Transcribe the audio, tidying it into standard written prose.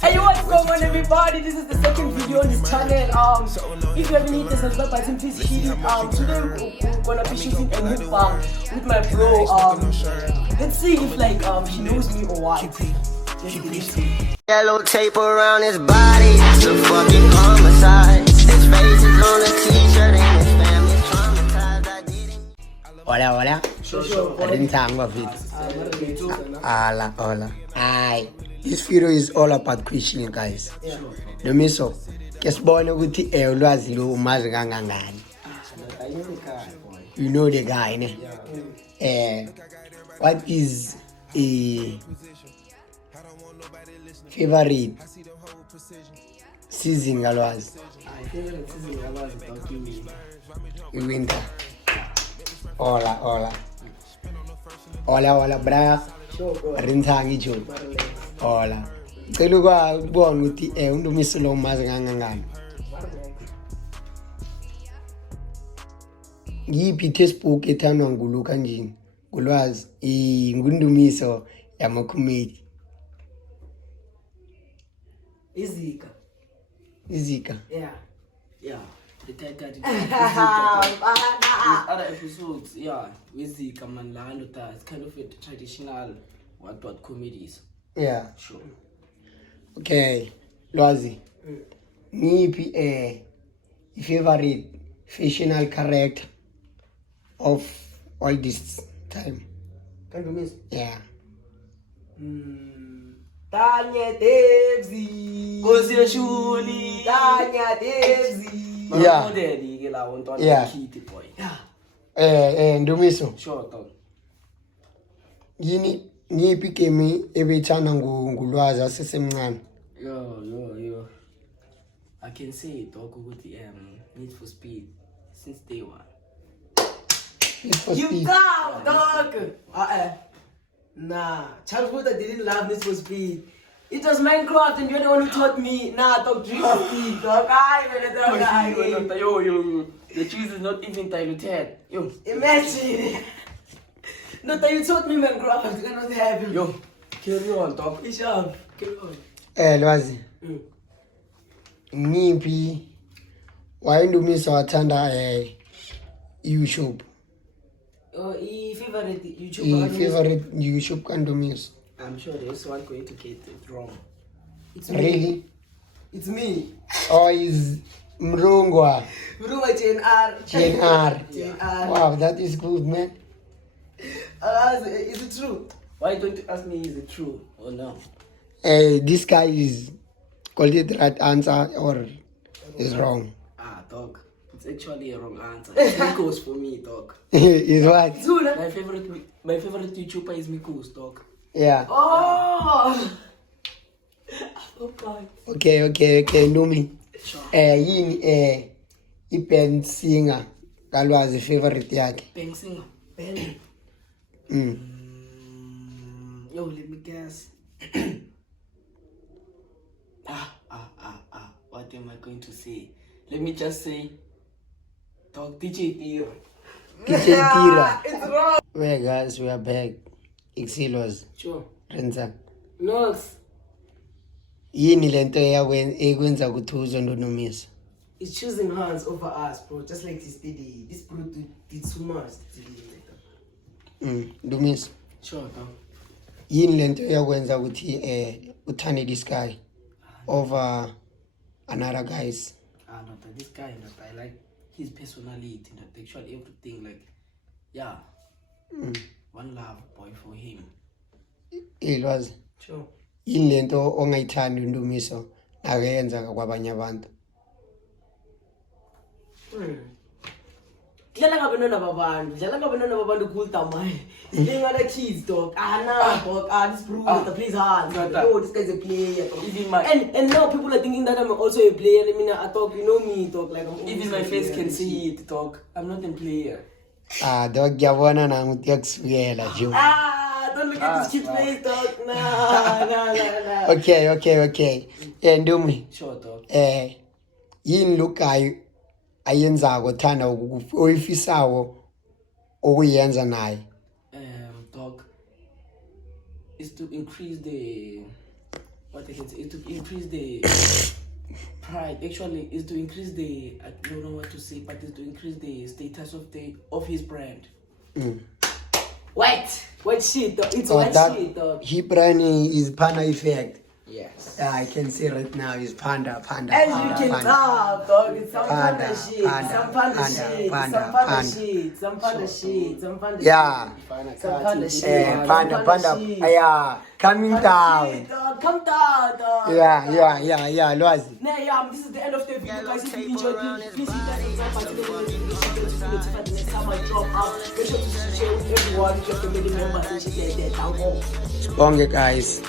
Hey, what's going on, everybody? This is the second video on this channel. If you haven't hit the subscribe button, please hit it. Today we're gonna be shooting a mukbang with my bro. Let's see if she knows me or what. Yellow tape around his body, it's a fucking homicide. His face is on a t-shirt and his family's traumatized. I didn't. Hola. Sure. Rintango fit. Hola. Aye. This video is all about questioning, guys. Nomiso, kesibone ukuthi ulwazi lo umazi kangangani. You know the guy, ne? What is a favorite season galwazi? Favorite season galwazi Winter. Hola, bra. Rintangi jo. Hola. Cela ukubona ukuthi undumiso lo umazi kangangani. Ngiphi textbook ethandwa ngulu kanjini? Kulwazi ingundumiso yamakhumedi. Izika. Yeah. The title. Other episodes, Izika man la it's kind of a traditional what comedies. Yeah. Sure. Okay. Lwazi. Ngiphi favorite fictional character of all this time? Can you miss? Yeah. Tanya Devzi. Kosi Shuli. Tanya Devzi. Yeah. Yeah. Boy. Ndumiso. Sure, dog. Yini ngiphi game ebethanda ngulwazi asesemncane? Yo. I can say it, dog, with the Need for Speed since day one. Need for You Speed. dumb, dog. Nah, childhood I didn't love Need for Speed. It was Minecraft and you're the one who taught me. Nah, dog, drink for speed, dog. Yo. The cheese is not even diluted. Yo. Imagine. No, that you taught me Minecraft. You cannot have him. Yo, carry on, dog. Isham, carry on. Lwazi. Ngiphi wayindumiso wathanda YouTube? Favorite YouTuber. Favorite YouTube kandumiso? I'm sure there's one going to get it wrong. It's me. Really? It's me. Or is Mrungwa? Mrungwa JNR. JNR. Wow, that is good, man. Is it true? Why don't you ask me is it true or no? This guy is called it right answer or is wrong? Dog. It's actually a wrong answer. It's Mikos for me, dog. Is what? My favorite YouTuber is Mikos, dog. Yeah. Oh God. Okay, Numi. Sure. Yini i-band singer kalwazi favorite yakhe? Band singer. Band. Yo, let me guess. What am I going to say? Let me just say, dog, DJ Tira. It's wrong. Well, guys, we are back. Ixilos. Sure. Renza. Nox. Yini lento ekwenza ukuthi uzondonumisa? It's choosing hands over us, bro. Just like this bro did so much. Dumisa. Sure, dog. Yini lento yakwenza ukuthi uthande this guy over another guys? No, this guy, I like his personality, not actually everything, one love boy for him. Lwazi. Sure. Yini lento ongayithandi undumiso akayenza kwabanye abantu? Dlala ngabantwana babantu cool tamai. Playing other kids, dog. Dog. This bro plays hard. Yo, this guy's a player, dog. And now people are thinking that I'm also a player. I mean, I talk, you know me, dog. Like even my face can see it, dog. I'm not a player. Dog, yabona na mutiyakusukela jo. Don't look at this kid's face, dog. Nah. Okay. Ndumi. Sure, dog. Yini lukayo ayenzako thanda oyifisawo okuyenza naye? Dog, is to increase the what I can say is to increase the pride. Actually, is to increase the, I don't know what to say, but is to increase the status of his brand. White shit, dog. It's white shit, dog. Hip running is panda effect. Yes. I can say right now is panda. As you can tell, dog, it's some panda shit, some panda shit. Yeah. Panda. Yeah. Coming down. Come down, dog. Yeah. Lwazi. Nah, this is the end of the video, guys. If you enjoyed it, please hit that subscribe button and notification the next time I drop out. Make sure to share with everyone, with your family members and shit like that. Bonge guys.